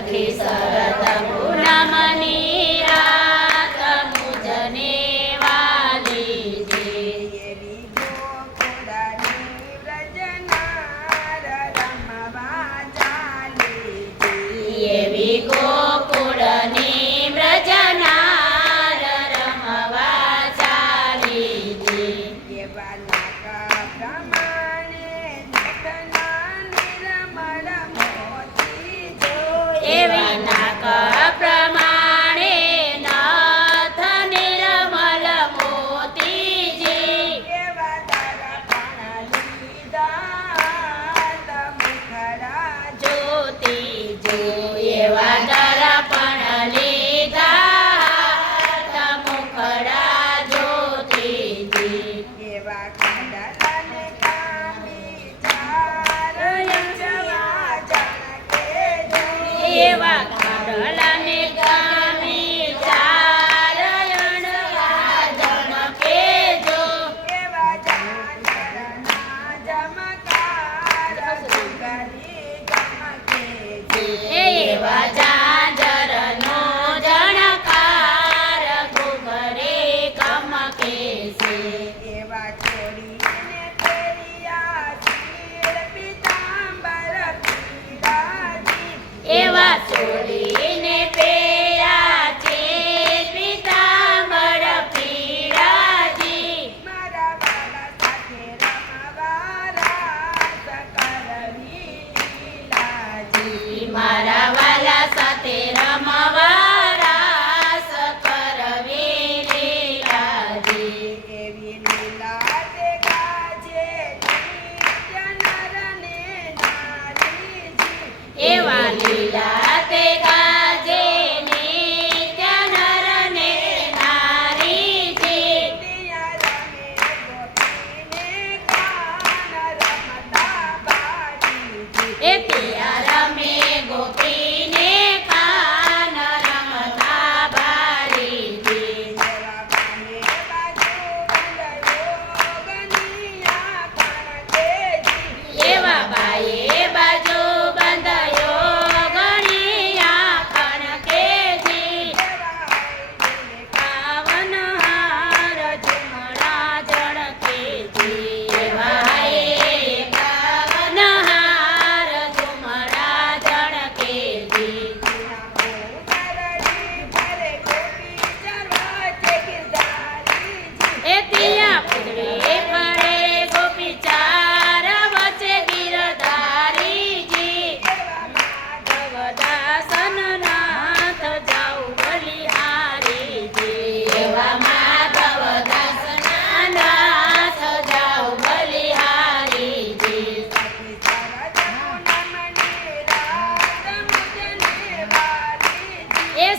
સખી સરત પૂનમની રાત મુજને વાલી જે એવી ગોકુળની વ્રજનાર રમવા ચાલી જે એવા નાકા પ્રમાણે નટના નિરમણા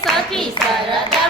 só que história da